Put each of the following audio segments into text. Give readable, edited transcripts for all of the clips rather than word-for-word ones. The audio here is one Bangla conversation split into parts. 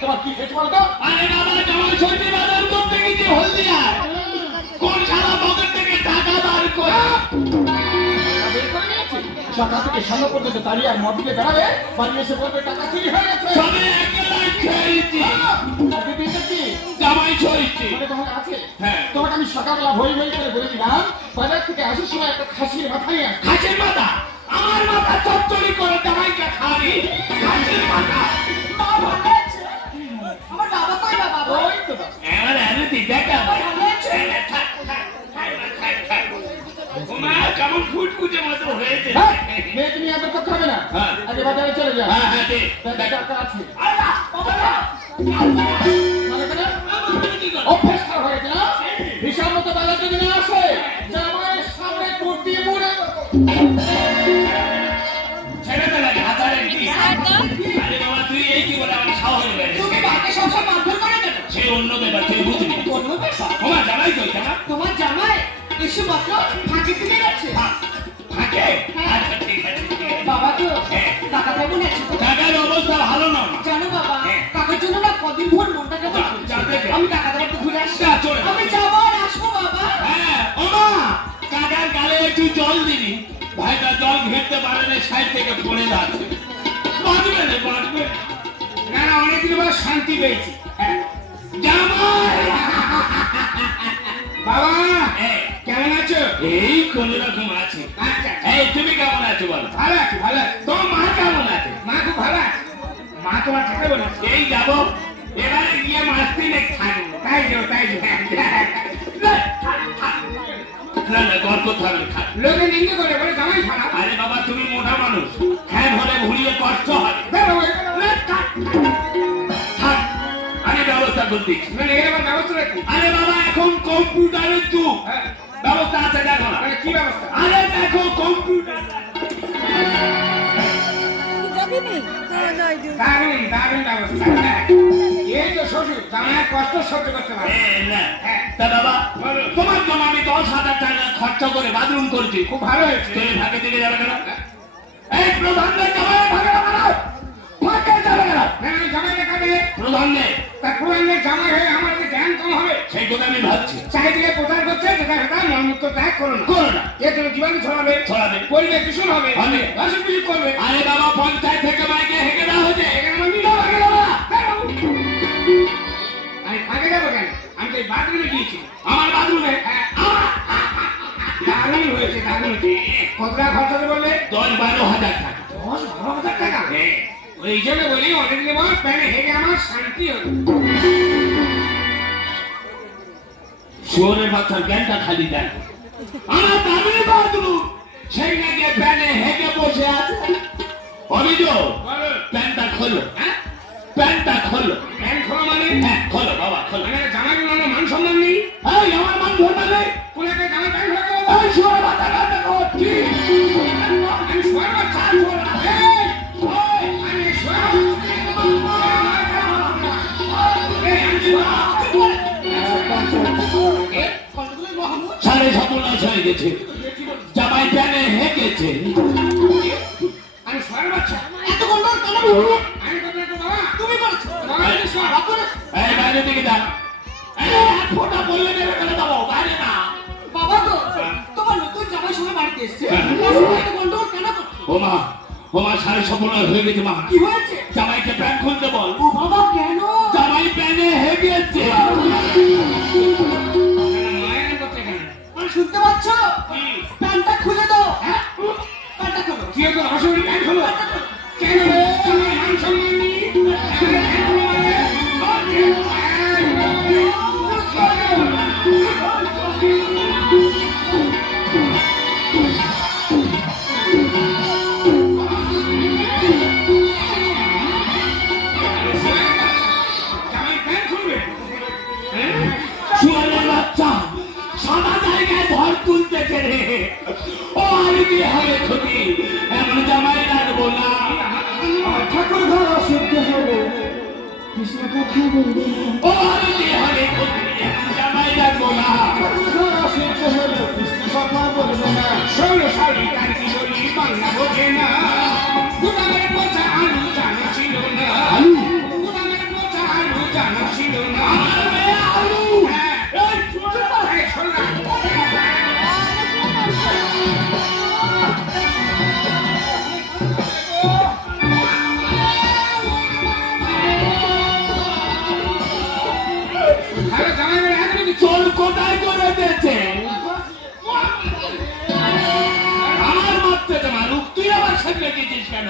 তোমার কি খেতে বলো তো? আরে বাবা জামাই ষষ্ঠী বাজার করতে গেছি হলদিয়ায়, কোন সারা পকেট থেকে টাকা বার করে সকাল থেকে সন্ধ্যা পর্যন্ত দাঁড়িয়ে আর মদ দিয়ে বেড়াবে, বাড়ি এসে বলবে টাকা চুরি হয়ে গেছে। সবে একেবারে খেয়েছি কি জামাই ষষ্ঠী মানে তোমার আছে? হ্যাঁ। তোমাকে আমি সকালবেলা ভই ভই করে বলে দিলাম বাজার থেকে আসার সময় একটা খাসির মাথা নিয়ে আসো। খাসির মাথা? আমার মাথা চচ্চড়ি করে জামাইকে খাবি? খাসির মাথা? আমার বাবা কই বাবা? ওই তো বাবা। এবার আমি দেখা কেমন ফুটফুটে মতো হয়েছে। মেয়ে তুমি এত করতে হবে না, হ্যাঁ। আগে বাজারে চলে যাও। হ্যাঁ হ্যাঁ দে টাকা আছে বাবা না। মানে কেন? অভ্যেস করা হয়েছে না? হিসাব মতো বাজার যদি না আসে জামাইয়ের সামনে কুর্তি মুড়ে দেবো। ছেড়ে দে না হাজারে কি? আরে বাবা তুই এই কি বলে আমার সাহস হয়ে গেছে। তুমি বাকে সবসময় মারধর করে কেন? সে অন্য ব্যাপার তুই বুঝবি। অন্য ব্যাপার? তোমার জামাই কই জামা? তোমার জামাই এসে মাত্র ফাঁকি তুলে গেছে। থাকে? আচ্ছা ঠিক আছে ঠিক আছে। বাবা তো হ্যাঁ। টাকা কেমন আছে? টাকার অবস্থা ভালো না। জানো বাবা, হ্যাঁ। টাকার জন্য না কদিন ভোর মনটা কেমন করছে। যাবে কে? আমি টাকা দেওয়ার তো ঘুরে আসছি। যা, চলে যা। আমি যাবো আর আসবো বাবা। হ্যাঁ ওমা কাকার গালে একটু জল দিবি। ভাইটা জল ঘেরতে পারে না, সাইড থেকে পড়ে যাচ্ছে। বাঁচবে না বাঁচবে না। অনেকদিন পর শান্তি পেয়েছি। জামাই বাবা কেমন আছো? এই কোন রকম আছে। আচ্ছা এই তুমি কেমন আছো বলো? ভালো আছি ভালো আছি। তোমার মা কেমন আছে? মা খুব ভালো আছে। মা তোমার থাকবে বলে এই যাবো এবারে গিয়ে মাছ দিনে থাকবো। তাই যাও তাই না না গল্প থাকবে লোকে নিন্দে করে বলে জামাই খারাপ। আরে বাবা তুমি মোটা মানুষ, হ্যাঁ হলে ভুলিয়ে কষ্ট হবে। আমি ব্যবস্থা করছি। আরে বাবা এখন কম্পিউটারের যুগ, ব্যবস্থা আছে দেখো না। কি ব্যবস্থা? আরে দেখো কম্পিউটার। দারুণ দারুণ ব্যবস্থা। এই তো শ্বশুর জামাই কষ্ট সহ্য করতে পারে। তা বাবা তোমার জন্য আমি 10,000 টাকা খরচা করে বাথরুম করেছি, খুব ভালো হয়েছে। তুমি ভাগে দিকে যাবে কেন? এই প্রধান জামাই ভাগে যাবে না, ভাগে যাবে না। জামাই দেখাবে প্রধান নেই, তার প্রধানের জামাই হয়ে আমার যে জ্ঞান কম হবে সেই কথা আমি ভাবছি। চারিদিকে প্রচার করছে মলমূত্র ত্যাগ করো না করো না, এর জন্য জীবাণু ছড়াবে ছড়াবে, পরিবেশ দূষণ হবে হবে, অসুখ বিসুখ করবে। আরে বাবা পঞ্চায়েত থেকে মাইকে হেঁকে দেওয়া হয়েছে, এখানে আমার মিটার ভাগে যাবো না। আমি ভাগে যাবো কেন? আমি তো এই বাথরুমে গিয়েছি। আমার বাথরুমে দারুণ হয়েছে দারুণ হয়েছে। কত টাকা খরচ হবে বললে? 10-12 হাজার টাকা। 10-12 হাজার টাকা? ওই জন্য বলি অনেক নেব প্যানে হেগে আমার শান্তি হবে। শুয়োরের বাচ্চার জ্ঞানটা খালি দেন। আমার দামির বাথরুম সেই নাকি প্যানে হেগে বসে আছে। অভিযোগ প্যানটা খোলো। প্যানটা খোলো। প্যান খোলো মানে? হ্যাঁ খোলো বাবা খোলো। জামাই কোনো মান সম্মান নেই? এই আমার মান সম্মান নেই? কোনাকে জামাই প্যান খোলো। এই শুয়োরের বাচ্চা কাটতে করছি। আমি শুয়োরের বাচ্চা সাড়ে সর্বনাশ হয়ে গেছে, জামাই প্যানে হেঁকেছে। আমি শোয়ার বাচ্চা এত গন্ডগোল কেন? আমি তো বাবা তুমি বলছো এই বাইরে দিকে যান। এক ফোঁটা বললে নেবে কেন যাবো বাইরে না? বাবা তো তোমার নতুন জামাই সঙ্গে বাড়িতে এসছে, এত গন্ডগোল কেন করছো? ও মা সাড়ে সর্বনাশ হয়ে গেছে মা। কি হয়েছে? জামাইকে প্যান খুলতে বল। ও বাবা কেন? জামাই প্যানে হেঁকেছে। শুনতে পাচ্ছ? প্যান্টটা খুলে দাও। প্যান্টটা খোলো। কি হতো? আসলে প্যান খোলো কেন রে? আমার মান সম্মান নেই? শুয়োরের বাচ্চা সাদা জায়গায় ভর তুলতেছে রে। ও আর কি হবে ক্ষতি? এমন জামাই রাখবো না। ঠাকুর ঘর অশুদ্ধ হবে, কৃষ্ণ কথা বলবে। ও আর কি হবে ক্ষতি? এমন জামাই রাখবো না। ঠাকুর ঘর অশুদ্ধ হবে, কৃষ্ণ কথা বলবে না। 16 সালে তার কিশোরী বাংলা বোঝে না। গুদামের পচা আলু জানা ছিল না। গুদামের পচা কেন?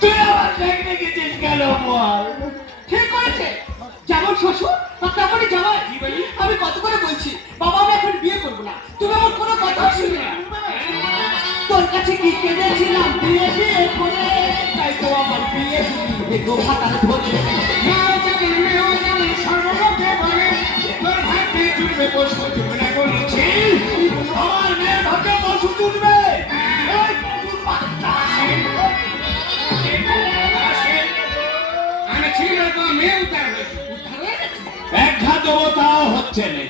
তুই আমার দেখতে গেছিস কেন বল? ঠিক করেছে, যেমন শ্বশুর তেমনই জামাই। আমি কত করে বলছি বাবা আমি এখন বিয়ে করবো না, তুমি আমার কোনো কথা শুনবে না। তোর কাছে কি কেঁদেছিলাম বিয়ে বিয়ে করে, তাই তো আমার বিয়ে দেখো হাতার ধরে। সর্বলোকে বলে তোর ভাগ্যে জুটবে পশু, জুটবে না বলেছি। আমার মেয়ে ভাগ্যে পশু জুটবে। এই পশুর বাচ্চা। আমি ছিল তো মেয়ে উদ্ধার হয়েছে। এক ঘা দেবো তাও হচ্ছে না,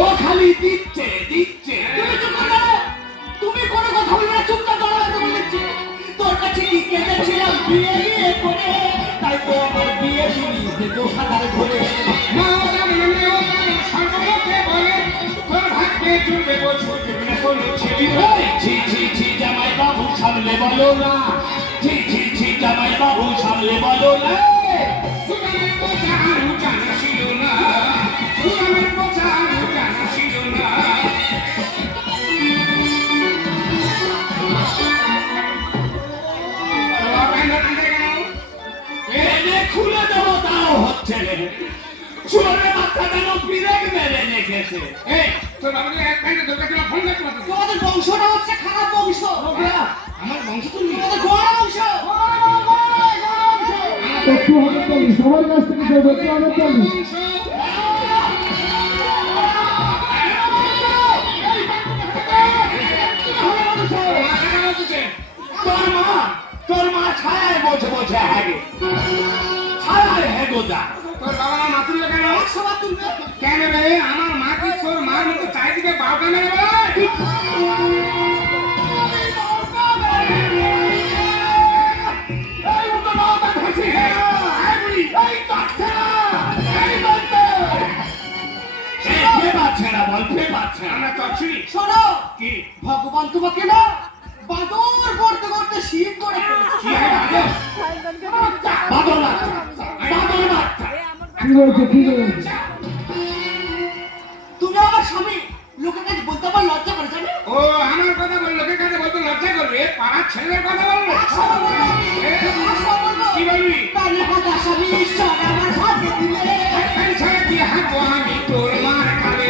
ও খালি দিচ্ছে দিচ্ছে। তুমি চুপ করো, তুমি কোনো কথা বলবে না, চুপচাপ দাঁড়াতে বলেছি। তোর কাছে কি কেঁদেছিলাম বিয়ে বিয়ে করে, তাই তো আমার বিয়ে দেখো হাতার ধরে। সর্বলোকে বলে তোর ভাগ্যে জুটবে পশু, জুটবে না বলেছি। ছি ছি ছি জামাই বাবু সামলে বলো না, ছি ছি ছি জামাই বাবু সামলে বলো না। সুদামের বোঝা আলু জানা ছিল না, সুদামের বোঝা আলু জানা ছিল না। খুলে দেবো তাও হচ্ছে না, চোরে মাথা কেন ব্রেক মেরে রেখেছে। এই তোর বাবাকে এক প্যান্টে দরকার ছিল, ফোন করতে পারতো। তোমাদের বংশটা হচ্ছে খারাপ বংশ। আমার বংশ তো নেই। তোমাদের গোড়া বংশ। একটু হবে চলি, সবার কাছ থেকে দেবো, একটু হবে চলি। তোর মা ছায়ায় বসে বসে হাগে, ছায়ায় হেগো যা। তোর বাবা মা তুলবে কেন? সবার তুলবে কেন রে? আমার মা কি তোর মার মতো চারিদিকে বারোটা মেরে বলে? শোনো, ভগবান তোমাকে না বাদর করতে করতে শিব করে কি বলছে, কি বলছে? তুমি আমার স্বামী, লোকের কাছে বলতে আমার লজ্জা করে জানো? ও আমার কথা বল, লোকের কাছে বলতে লজ্জা করবে, পাড়ার ছেলের কথা বলবো। কি বলবি? তাহলে কথা স্বামী ঈশ্বর আমার ভাগ্যে দিলে ছাড়া কি হাঁকবো আমি তোর মার খাবে?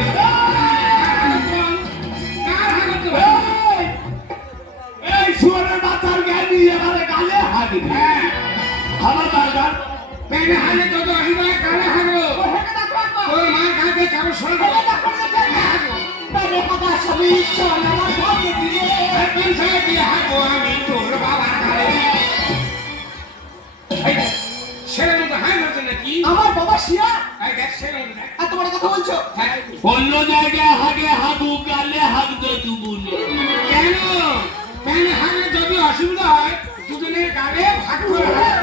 এই শুয়ারের মাথার জ্ঞানী এবারে গালে হাঁকবি। আমার দরকার পেনে হাঁকে তত অসুবিধা, গালে হাঁকবো। তোর মার কাছে কারো শোনা দেবো। তাহলে কথা স্বামী ঈশ্বর আমার ভাগ্যে দিলে ছাড়া কি হাঁকবো আমি তোর বাবার গালে? ছেলের মতো হাই মারছে নাকি? আমার বাবা শিয়া দেখ ছেলের মতো দেখ। আর তোমার কথা বলছো? অন্য জায়গায় হাগে হাগু, গালে হাগতে তুবুল কেন? প্যানে হাগে যদি অসুবিধা হয় দুজনের গালে ভাগ করে হাগ।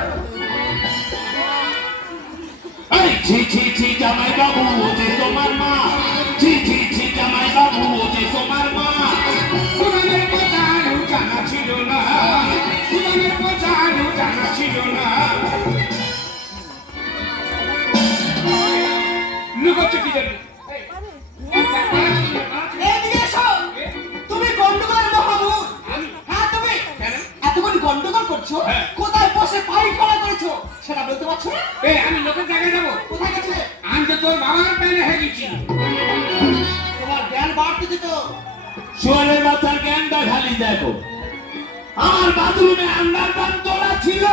এই ছি ছি ছি জামাই বাবু ওতে তোমার মা, ছি ছি ছি জামাই বাবু ওতে তোমার মা। সুদামের কথা আলু জানা ছিল না, সুদামের কথা আলু জানা ছিল না। লুকোচ্ছে কি জানি? এদিকে এসো, তুমি গন্ডগোলের মহামূল। হ্যাঁ তুমি এতক্ষণ গন্ডগোল করছো, কোথায় বসে পায়খানা করেছো সেটা বলতে পারছো না? এই আমি লোকের জায়গায় যাবো? কোথায় গেছে? আমি তো তোর বাবার প্যানে হেগেছি। তোমার জ্ঞান বাড়তে দিত। শুয়ারের বাচ্চার জ্ঞানটা খালি দেখো। আমার বাথরুমে আন্ডারপ্যান্ট তোলা ছিল,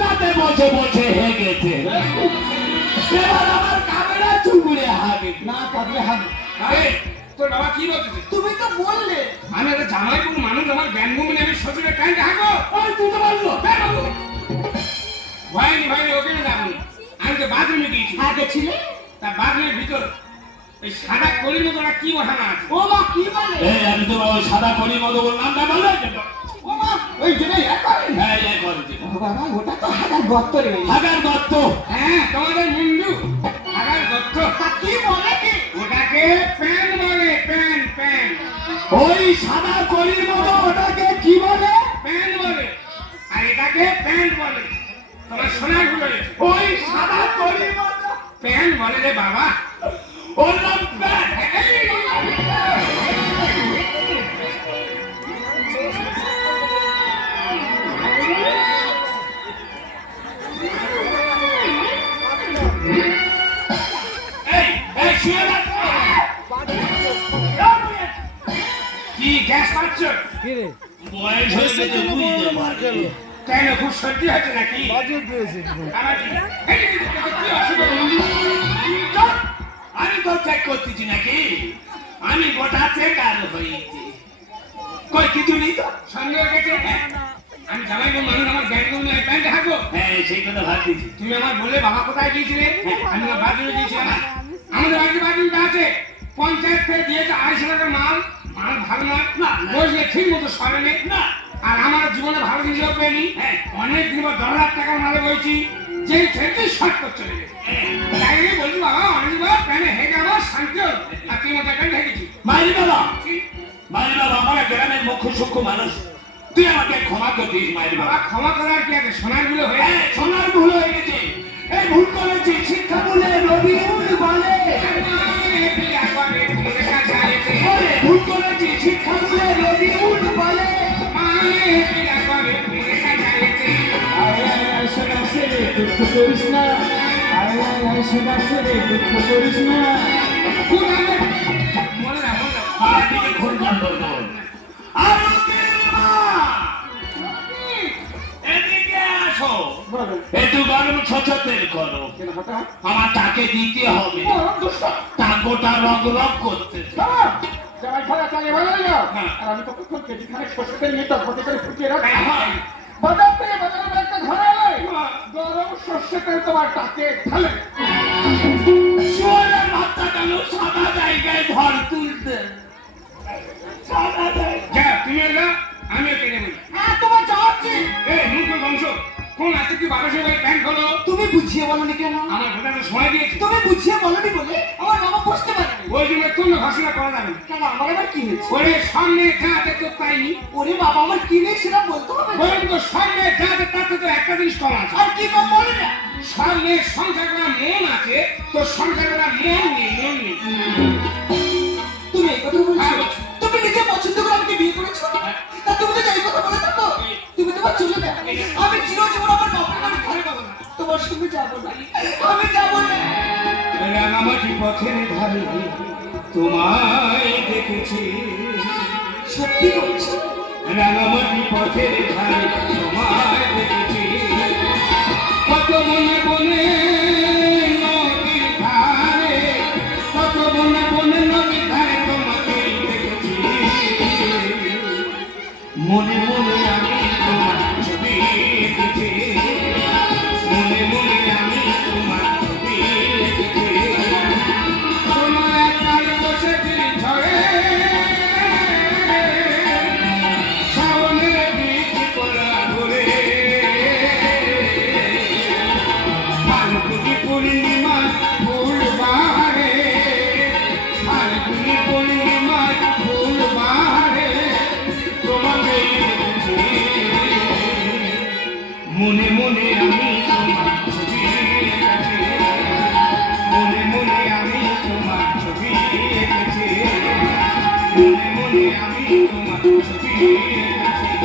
তাতে বসে বসে হেগেছে। এবার আমার কামেরা চুগুড়ে হাগে না পারলে হবে। তোর বাবা কি বলতেছে? তুমি তো বললে আমি একটা জামাইপুর মানুষ, আমার ব্যানভূমি আমি শ্বশুরের প্যান্ট হাগো। তুই তো বললো ভয়নি ভয়নি, ওকে যাবো। আমি তো বাথরুমে গিয়েছি। আগে ছিলে তার বাথরুমের ভিতর এই সাদা কলির মতো ওরা কি বসানো আছে? ও মা কি বলে? আমি তো ওই সাদা কলির মতো বললাম না, বলে ও মা ওই জন্য হ্যাঁ এই করেছি। বাবা ওটা তো হাগার গর্ত রে। হাগার গর্ত? হ্যাঁ তোমাদের মুন্ডু হাগার গর্ত। তা কি বলে কি? ওটাকে প্যান বলে, প্যান প্যান। ওই সাদা কলির মতো ওটাকে কি বলে? প্যান বলে। আর এটাকে প্যান্ট বলে। তোমার শোনা ভুল হয়েছে। ওই সাদা কলির মতো প্যান বলে রে বাবা, ওর নাম প্যান। গ্যাস পাচ্ছ? বয়স হয়ে গেছে বুঝতে পারছি। কেন খুব সর্দি হচ্ছে নাকি? আমার কি? কি অসুবিধা হলো? চল, আমি তো চেক করতেছি নাকি? আমি গোটা চেক আর হয়েছি। কই কিছু নেই তো? সন্দেহ গেছে? আমি জামাই বোন মানুষ, আমার ব্যাংক প্যান্ট হাঁকবো। হ্যাঁ সেই কথা ভাবতেছি। তুমি আমার বললে বাবা কোথায় গিয়েছিলে? আমি আমার বাড়ি গিয়েছিলাম। আমাদের বাড়িতে বাড়িটা আছে, পঞ্চায়েত থেকে দিয়েছে 250 টাকার মাল। মাল ভালো নয়, বসলে ঠিক মতো সরে নেই না। আর আমার জীবনে ভালো জিনিসও পেয়নি। অনেক দিন পর 10 লাখ টাকার মালে বলছি, যে ছেলেটি শর্ট করে চলে গেছে। তাই আমি বলছি বাবা অনেক বার প্যানে হেঁটে আমার শান্তি হল। আর তুই মতো প্যান্ট হেঁটেছি। মাইরি বাবা, মাইরি বাবা, আমার গ্রামের মুখ্য সূক্ষ্ম মানুষ, তুই আমাকে ক্ষমা করে দিস মাইরি বাবা। বাবা ক্ষমা করার কি আছে? সোনার গুলো হয়ে হ্যাঁ সোনার ভুল হয়ে গেছে। এই ভুল করেছি, শিক্ষা বলে রবি উল বলে। ভুল করেছি, শিক্ষা বলে রবি উল বলে। দুঃখ করিস না, দুঃখ করিস না। মনে রাখ দিকে খুন কন্ট্রোল কর। আর এদিকে আসো, একটু গরম ছচতের করো। আমার তাকে দিতে হবে, টাকোটা রগ রগ করতে। আমি তো কেজি খানে শ্বশুরদের নিয়ে তখন করে ফুটিয়ে রাখি। বাজার থেকে বাজারের একটা ঘরে এলে গরম সর্ষে তেল তোমার টাকে ঢালে। শুয়ারের ভাতটা কেন সাদা জায়গায় ভর তুলতে? সাদা জায়গায় যা তুমি এলো, আমিও কেটে বলি। হ্যাঁ তোমার যাওয়া উচিত। এই মূর্খ বংশ, কোন আছে কি বাবা সবাই প্যান্ট হলো? তুমি বুঝিয়ে বলনি কেন? আমার ঘোটানো সময় দিয়েছি। তুমি বুঝিয়ে বলনি বলে আমার বাবা বুঝতে পারেনি। ওই জন্য কোন ঘোষণা করা যাবে না। কেন আমার আবার কি হয়েছে? ওরে সামনে যা আছে তো পাইনি, ওরে বাবা আমার কি নেই সেটা বলতে হবে। বরং তো সামনে যা আছে তাতে তো একটা জিনিস কম আছে। আর কি কম বলে না? সামনে সংসার করা মন আছে, তো সংসার করা মন নেই, মন নেই। তুমি এই কথা বলছো? তুমি নিজে পছন্দ করে আমাকে বিয়ে করেছো, তা তুমি তো এই কথা বলে থাকো। তুমি তোমার চলে যাও, আমি চিরজীবন আমার বাবার বাড়ি ঘরে পাবো না। তোমার সঙ্গে যাবো না, আমি যাবো না। রাঙামাটি পথের ধারে তোমায় দেখেছি। সত্যি বলছো? রাঙামাটি পথের ধারে তোমায় দেখেছি। কত মনে বনে নদীর ধারে, কত মনে বনে নদীর ধারে তোমাকে দেখেছি। মনে মনে আমি তোমার ছবি দেখেছি, মনে মনে আমি তোমার ছবি দেখেছি। তোমার একবার বসেছি ঝড়ে, শ্রাবণের বীজ পড়া ঘুরে। ফাল্গুনি পূর্ণিমা ফুল বাহারে, ফাল্গুনি পূর্ণিমা ফুল বাহারে তোমাকে দেখেছি। মনে মনে আমি তোমার ছবি এঁকেছি, মনে মনে আমি তোমার ছবি এঁকেছি, মনে মনে আমি তোমার ছবি এঁকেছি।